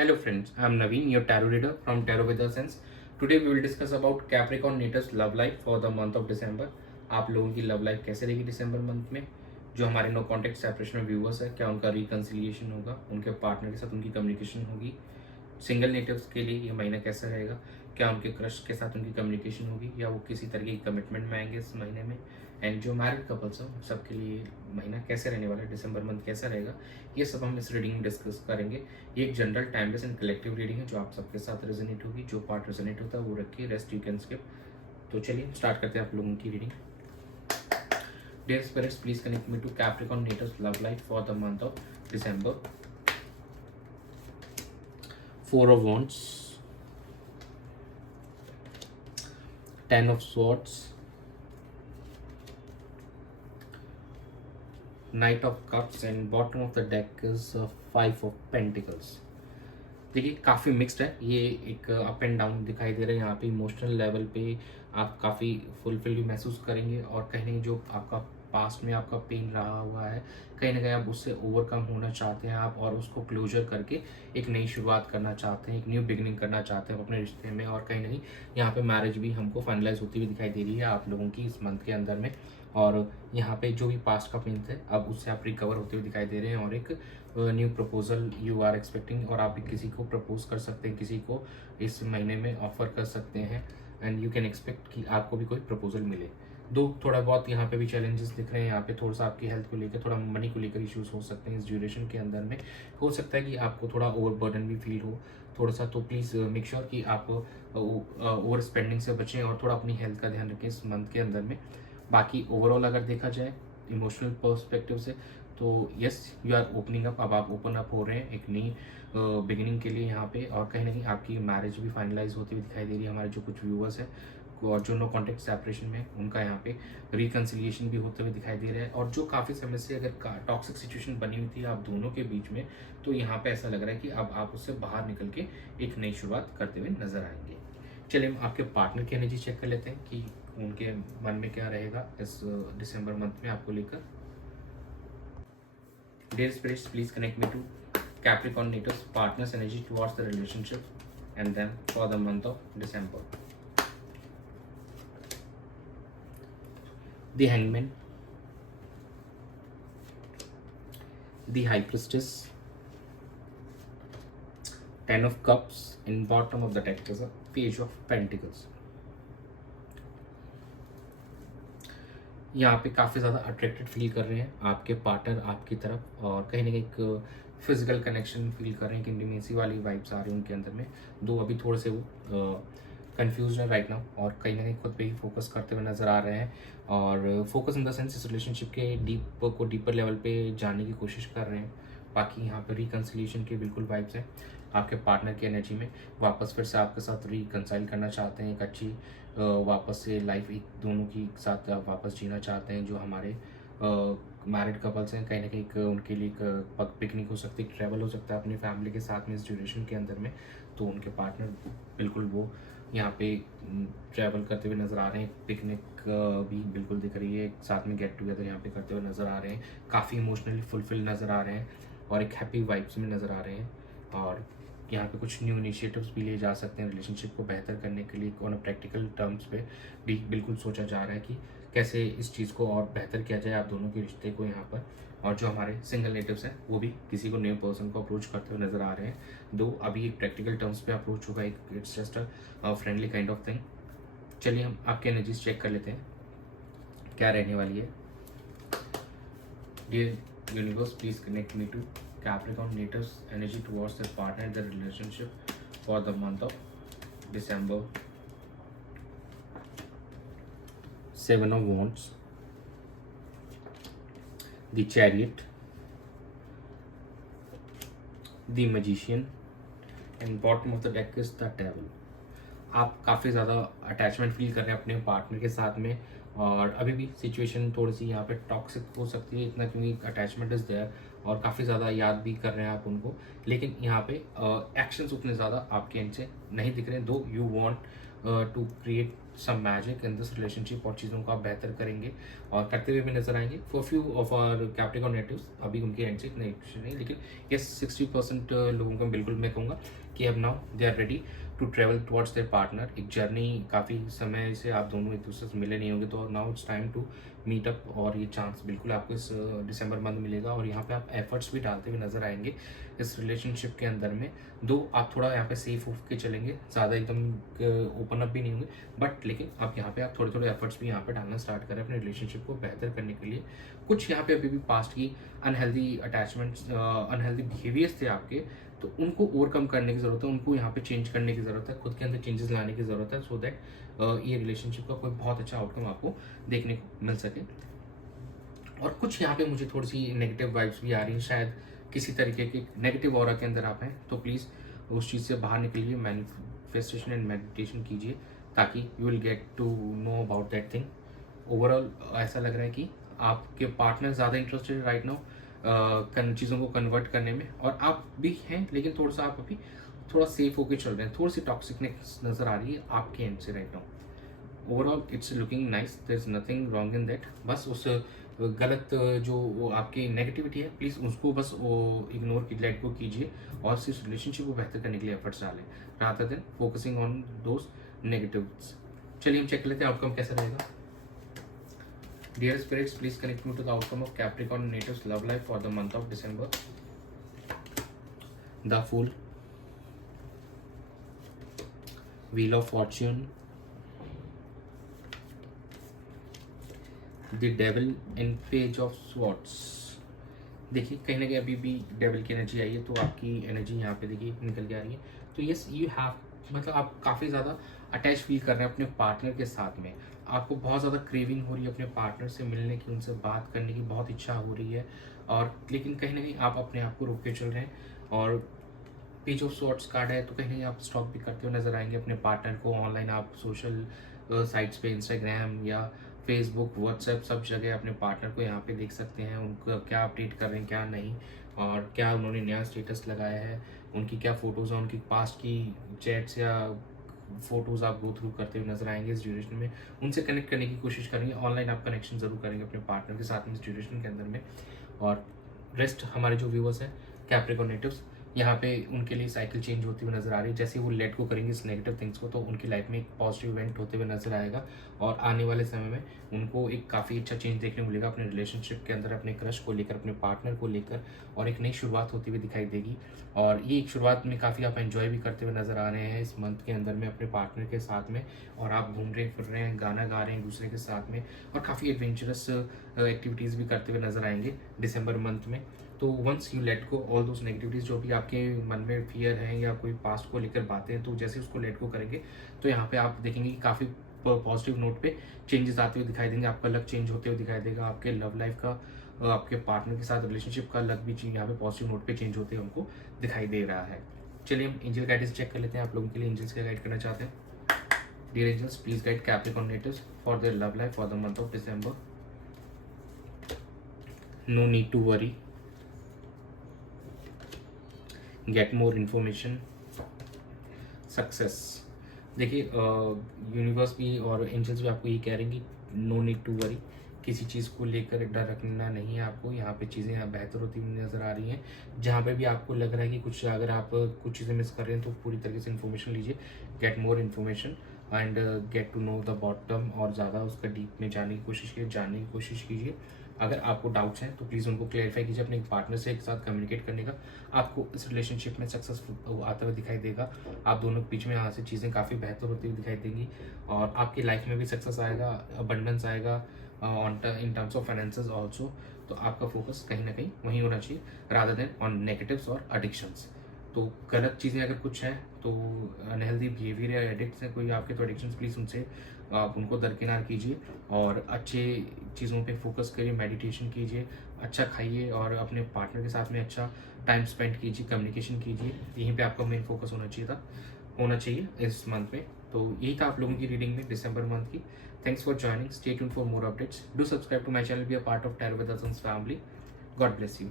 Hello friends, I am Naveen, your tarot reader from Tarot with a Sense. Today we will discuss about Capricorn Natal's love life for the month of December. आप लोगों की love life कैसे रहेगी दिसंबर month में? जो हमारे no contact separation में viewers है, क्या उनका रिकंसिलिएशन होगा, उनके पार्टनर के साथ उनकी कम्युनिकेशन होगी? सिंगल नेटिव्स के लिए ये महीना कैसा रहेगा? क्या उनके क्रश के साथ उनकी कम्युनिकेशन होगी या वो किसी तरह की कमिटमेंट में आएंगे इस महीने में? एंड जो मैरिड कपल्स हैं सबके लिए महीना कैसे रहने वाला है, दिसंबर मंथ कैसा रहेगा, ये सब हम इस रीडिंग में डिस्कस करेंगे। ये एक general timeless and collective reading है जो आप सबके साथ रेजोनेट होगी। जो पार्ट रेजोनेट होता है वो रखिए, रेस्ट यू कैन स्किप। तो चलिए स्टार्ट करते हैं आप लोगों की reading. Dear spirits, please connect me to Capricorn natives love life for the month of December. Four of wands, 10 of swords, Knight of Cups and bottom of the deck is 5 of Pentacles। देखिए काफ़ी mixed है, ये एक up and down दिखाई दे रहा है। यहाँ पे इमोशनल लेवल पे आप काफ़ी फुलफिल्ड महसूस करेंगे और कहीं ना कहीं जो आपका पास्ट में आपका पेन रहा हुआ है, कहीं ना कहीं आप उससे ओवरकम होना चाहते हैं आप, और उसको क्लोजर करके एक नई शुरुआत करना चाहते हैं, एक न्यू बिगनिंग करना चाहते हैं अपने रिश्ते में। और कहीं ना कहीं यहाँ पे मैरिज भी हमको फाइनलाइज होती हुई दिखाई दे रही है आप लोगों की इस मंथ के अंदर में। और यहाँ पे जो भी पास्ट का पेन थे अब उससे आप रिकवर होते हुए दिखाई दे रहे हैं और एक new proposal you are expecting, और आप भी किसी को प्रपोज कर सकते हैं, किसी को इस महीने में ऑफर कर सकते हैं एंड यू कैन एक्सपेक्ट कि आपको भी कोई प्रपोजल मिले। दो थोड़ा बहुत यहाँ पे भी चैलेंजेस दिख रहे हैं। यहाँ पे थोड़ा सा आपकी हेल्थ को लेकर, थोड़ा मनी को लेकर इश्यूज हो सकते हैं इस ड्यूरेशन के अंदर में। हो सकता है कि आपको थोड़ा ओवरबर्डन भी फील हो थोड़ा सा, तो प्लीज़ मेक श्योर कि आप ओवर स्पेंडिंग से बचें और थोड़ा अपनी हेल्थ का ध्यान रखें इस मंथ के अंदर में। बाकी ओवरऑल अगर देखा जाए इमोशनल पर्सपेक्टिव से, तो yes you are opening up, अब आप ओपन अप हो रहे हैं एक नई बिगिनिंग के लिए यहाँ पे। और कहीं ना कहीं आपकी मैरिज भी फाइनलाइज होती हुई दिखाई दे रही है। हमारे जो कुछ व्यूअर्स हैं और जो नो कॉन्टेक्ट सेपरेशन में, उनका यहाँ पे रिकन्सिलिएशन भी होते हुए दिखाई दे रहा है। और जो काफ़ी समय से अगर टॉक्सिक सिचुएशन बनी हुई थी आप दोनों के बीच में, तो यहाँ पे ऐसा लग रहा है कि अब आप उससे बाहर निकल के एक नई शुरुआत करते हुए नजर आएंगे। चलिए हम आपके पार्टनर की एनर्जी चेक कर लेते हैं कि उनके मन में क्या रहेगा इस दिसंबर मंथ में आपको लेकर। Dear spirits, please connect me to Capricorn Natal's partner's energy towards the relationship and then for the month of December. The Hangman, the High Priestess, 10 of Cups, in bottom of the deck is a Page of Pentacles. यहाँ पे काफ़ी ज़्यादा attracted feel कर रहे हैं आपके partner आपकी तरफ, और कहीं ना कहीं एक फिजिकल कनेक्शन फील कर रहे हैं, कि इंटीमेसी वाली वाइब्स आ रही हैं उनके अंदर में। दो अभी थोड़े से वो कंफ्यूज है राइट नाउ, और कहीं ना कहीं खुद पे ही फोकस करते हुए नज़र आ रहे हैं। और फोकस इन द सेंस इस रिलेशनशिप के डीपर लेवल पे जाने की कोशिश कर रहे हैं। बाकी यहाँ पर रिकन्सिलिएशन की बिल्कुल वाइब्स हैं आपके पार्टनर की एनर्जी में। वापस फिर से आपके साथ रिकन्साइल करना चाहते हैं, एक अच्छी वापस से लाइफ एक दोनों की साथ वापस जीना चाहते हैं। जो हमारे मैरिड कपल्स हैं, कहीं ना कहीं उनके लिए एक पिकनिक हो सकती है, ट्रैवल हो सकता है अपनी फैमिली के साथ में इस ड्यूरेशन के अंदर में। तो उनके पार्टनर बिल्कुल वो यहाँ पे ट्रैवल करते हुए नज़र आ रहे हैं। पिकनिक भी बिल्कुल दिख रही है, साथ में गेट टुगेदर यहाँ पे करते हुए नज़र आ रहे हैं। काफ़ी इमोशनली फुलफिल नज़र आ रहे हैं और एक हैप्पी वाइब्स में नज़र आ रहे हैं। और यहाँ पे कुछ न्यू इनिशिएटिव्स भी लिए जा सकते हैं रिलेशनशिप को बेहतर करने के लिए। ऑन प्रैक्टिकल टर्म्स पे भी बिल्कुल सोचा जा रहा है कि कैसे इस चीज़ को और बेहतर किया जाए आप दोनों के रिश्ते को यहाँ पर। और जो हमारे सिंगल नेटिव्स हैं वो भी किसी को न्यू पर्सन को अप्रोच करते हुए नज़र आ रहे हैं। दो अभी एक प्रैक्टिकल टर्म्स पे अप्रोच होगा, एक it's just a friendly kind of thing. चलिए हम आपके एनर्जीज चेक कर लेते हैं क्या रहने वाली है। Dear universe, please connect me to Capricorn Natal's energy towards their partner in the relationship for the month of December. 7 of Wands, the Chariot, the Magician, and bottom of the deck is the Devil. आप काफ़ी ज़्यादा attachment feel कर रहे हैं अपने partner के साथ में, और अभी भी सिचुएशन थोड़ी सी यहाँ पे टॉक्सिक हो सकती है इतना, क्योंकि अटैचमेंट इज़ देयर और काफ़ी ज़्यादा याद भी कर रहे हैं आप उनको। लेकिन यहाँ पे एक्शंस उतने ज़्यादा आपके एंड से नहीं दिख रहे हैं। Do you want to create some magic in this relationship, और चीज़ों को आप बेहतर करेंगे और करते हुए भी नजर आएंगे। For few of our Capricorn natives अभी उनकी एंड से नहीं, लेकिन यस 60% लोगों को बिल्कुल मैं कहूँगा कि अब now they are ready to travel towards their partner. एक जर्नी, काफ़ी समय से आप दोनों एक दूसरे से मिले नहीं होंगे, तो now it's time to meet up, और ये चांस बिल्कुल आपको इस दिसंबर मंथ मिलेगा। और यहाँ पे आप एफर्ट्स भी डालते हुए नजर आएंगे इस रिलेशनशिप के अंदर में। दो आप थोड़ा यहाँ पे सेफ होकर के चलेंगे, ज़्यादा एकदम ओपन अप भी नहीं होंगे, बट लेकिन आप यहाँ पे आप थोड़े थोड़े एफर्ट्स भी यहाँ पे डालना स्टार्ट करें अपने रिलेशनशिप को बेहतर करने के लिए। कुछ यहाँ पे अभी भी पास्ट की अनहेल्दी अटैचमेंट्स, अनहेल्दी बिहेवियर्स थे आपके, तो उनको ओवरकम करने की ज़रूरत है, उनको यहाँ पे चेंज करने की ज़रूरत है, खुद के अंदर चेंजेस लाने की ज़रूरत है, सो दैट ये रिलेशनशिप का कोई बहुत अच्छा आउटकम आपको देखने को मिल सके। और कुछ यहाँ पे मुझे थोड़ी सी नेगेटिव वाइब्स भी आ रही हैं, शायद किसी तरीके के नेगेटिव ऑरा के अंदर आप हैं, तो प्लीज़ उस चीज़ से बाहर निकलिए, मैनिफेस्टेशन एंड मेडिटेशन कीजिए, ताकि you will get to know about that thing. Overall ऐसा लग रहा है कि आपके पार्टनर ज़्यादा इंटरेस्टेड है राइट नाउ चीज़ों को कन्वर्ट करने में, और आप भी हैं, लेकिन थोड़ा सा आप अभी थोड़ा सेफ होकर चल रहे हैं, थोड़ी सी टॉक्सिकनेस नज़र आ रही है आपके एंड से right now. Overall it's looking nice, there is nothing wrong in that. बस उस गलत जो वो आपकी नेगेटिविटी है, प्लीज़ उसको बस वो इग्नोर की लेट गो कीजिए, और सिर्फ रिलेशनशिप को बेहतर करने के लिए एफर्ट्स डालें rather than focusing on those negatives. चलिए हम चेक कर लेते हैं आउटकम कैसा रहेगा। Dear spirits, please connect me to the outcome of Capricorn natives love life for the month of December. The Fool, Wheel of Fortune, The Devil and Page of Swords। देखिए कहीं ना कहीं अभी भी डेविल की energy आई है, तो आपकी एनर्जी यहाँ पे देखिए निकल के आ रही है। तो यस यू हैव, मतलब आप काफ़ी ज़्यादा अटैच फील कर रहे हैं अपने पार्टनर के साथ में, आपको बहुत ज़्यादा क्रेविंग हो रही है अपने पार्टनर से मिलने की, उनसे बात करने की बहुत इच्छा हो रही है, और लेकिन कहीं ना कहीं आप अपने आप को रोक के चल रहे हैं। और पेज ऑफ सॉर्ट्स कार्ड है, तो कहीं ना कहीं आप स्टॉक भी करते हुए नजर आएंगे अपने पार्टनर को ऑनलाइन। आप सोशल साइट्स पे इंस्टाग्राम या फेसबुक, व्हाट्सएप, सब जगह अपने पार्टनर को यहाँ पे देख सकते हैं, उनको क्या अपडेट कर रहे हैं क्या नहीं, और क्या उन्होंने नया स्टेटस लगाया है, उनकी क्या फ़ोटोज़ हैं, उनकी पास्ट की चैट्स या फोटोज़ आप गो थ्रू करते हुए नजर आएंगे इस ड्यूरेशन में। उनसे कनेक्ट करने की कोशिश करेंगे, ऑनलाइन आप कनेक्शन ज़रूर करेंगे अपने पार्टनर के साथ में इस ड्यूरेशन के अंदर में। और रेस्ट हमारे जो व्यूवर्स हैं कैप्रिकॉर्न नेटिव्स, यहाँ पे उनके लिए साइकिल चेंज होती हुई नजर आ रही है। जैसे वो लेट को करेंगे इस नेगेटिव थिंग्स को, तो उनकी लाइफ में एक पॉजिटिव इवेंट होते हुए नजर आएगा, और आने वाले समय में उनको एक काफ़ी अच्छा चेंज देखने को मिलेगा अपने रिलेशनशिप के अंदर, अपने क्रश को लेकर, अपने पार्टनर को लेकर, और एक नई शुरुआत होती हुई दिखाई देगी। और ये एक शुरुआत में काफ़ी आप एंजॉय भी करते हुए नजर आ रहे हैं इस मंथ के अंदर में अपने पार्टनर के साथ में, और आप घूम रहे फिर रहे हैं, गाना गा रहे हैं दूसरे के साथ में, और काफ़ी एडवेंचरस एक्टिविटीज़ भी करते हुए नजर आएंगे दिसंबर मंथ में। तो once you let go all those negativities, जो भी आपके मन में फियर हैं या कोई पास्ट को लेकर बातें हैं, तो जैसे उसको लेट गो करेंगे, तो यहाँ पे आप देखेंगे कि काफ़ी पॉजिटिव नोट पे चेंजेस आते हुए दिखाई देंगे, आपका लक चेंज होते हुए दिखाई देगा, आपके लव लाइफ का, आपके पार्टनर के साथ रिलेशनशिप का लक भी यहाँ पे पॉजिटिव नोट पे चेंज होते हुए हमको दिखाई दे रहा है। चलिए हम एंजल गाइडेंस चेक कर लेते हैं, आप लोगों के लिए एंजल्स क्या गाइड करना चाहते हैं। Dear angels, please guide Capricorn natives for their love life for the month of December. No need to worry, get more information, success. देखिए यूनिवर्स भी और एंजल्स भी आपको ये कह रहे हैं कि नो नीड टू वरी, किसी चीज़ को लेकर डर रखना नहीं है आपको। यहाँ पे चीज़ें यहाँ बेहतर होती हुई नज़र आ रही हैं। जहाँ पे भी आपको लग रहा है कि कुछ, अगर आप कुछ चीज़ें मिस कर रहे हैं, तो पूरी तरीके से इन्फॉर्मेशन लीजिए, get more information and get to know the bottom, और ज़्यादा उसका डीप में जाने की कोशिश कीजिए, जानने की कोशिश कीजिए। अगर आपको डाउट्स हैं तो प्लीज़ उनको क्लैरिफाई कीजिए, अपने पार्टनर से एक साथ कम्युनिकेट करने का आपको इस रिलेशनशिप में सक्सेसफुल आता हुआ दिखाई देगा। आप दोनों के बीच में यहाँ से चीज़ें काफ़ी बेहतर होती हुई दिखाई देंगी, और आपकी लाइफ में भी सक्सेस आएगा, अबंडेंस आएगा in terms of finances also. तो आपका फोकस कहीं ना कहीं वहीं होना चाहिए रादर देन ऑन नेगेटिव्स और एडिक्शंस। तो गलत चीज़ें अगर कुछ हैं, तो अनहेल्दी बिहेवियर या एडिक्ट्स हैं कोई आपके, तो एडिक्शंस प्लीज़ उनसे आप उनको दरकिनार कीजिए, और अच्छे चीज़ों पे फोकस करिए, मेडिटेशन कीजिए, अच्छा खाइए, और अपने पार्टनर के साथ में अच्छा टाइम स्पेंड कीजिए, कम्युनिकेशन कीजिए। यहीं पे आपका मेन फोकस होना चाहिए इस मंथ में। तो यही था आप लोगों की रीडिंग में दिसंबर मंथ की। Thanks for joining, stay tuned for more updates, do subscribe to my channel, be a part of tarot with the suns family. God bless you.